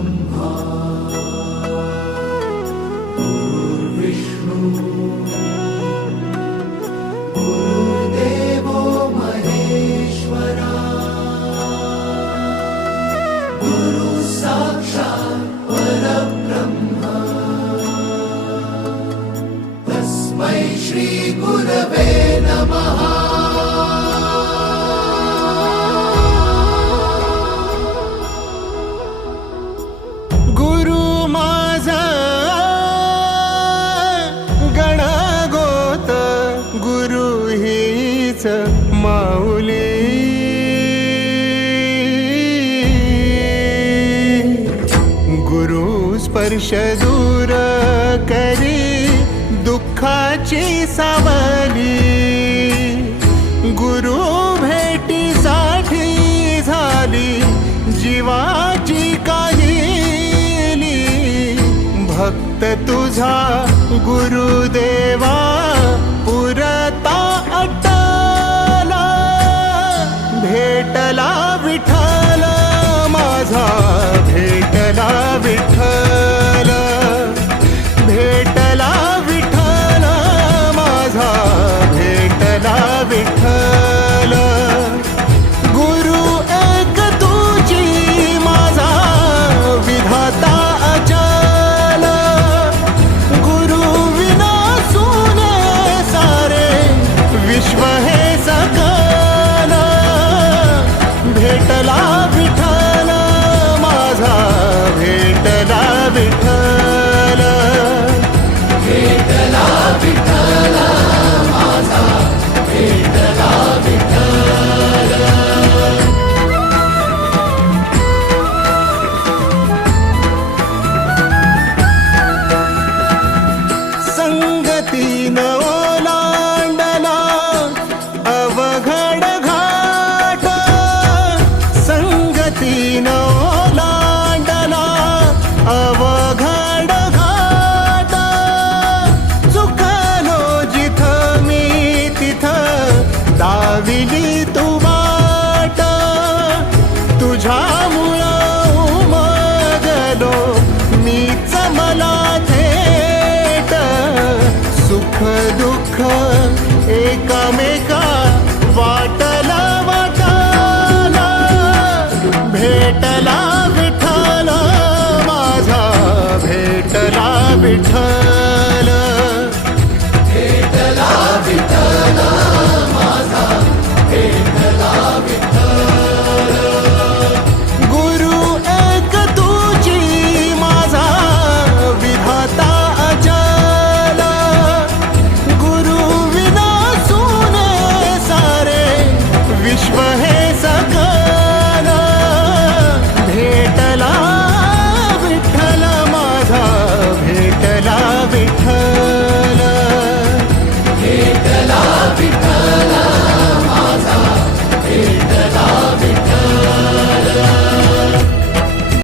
ब्रह्मा गुरुर्विष्णु गुरुर्देवो महेश्वरा गुरु साक्षात् परब्रह्म तस्मै श्री गुरवे नमः। माऊली गुरु स्पर्श दूर करी दुःखाची सावली गुरु भेटीसाठी झाली जीवाची काहिली भक्त तुझा गुरुदेवा पुरता भेटला विठ्ठल माझा भेटला विठ्ठल भेटला विठ्ठल माझा भेटला विठ्ठल गुरु एक तुझी माझा विधाता अचल गुरु विना सुने सारे विश्व हे सकल भेटला विठ्ठल माझा भेटला विठ्ठल भेटला विठ्ठल माझा भेटला विठ्ठल। संगतीन ओलांडला अवघड घाट संगतीन ओलांडला अवघड घाट चुकलो जिथं मी तिथं दाविली तू वाट तुझ्यामुळं उमगलो मीच मला थेट सुख दुःख एकामेका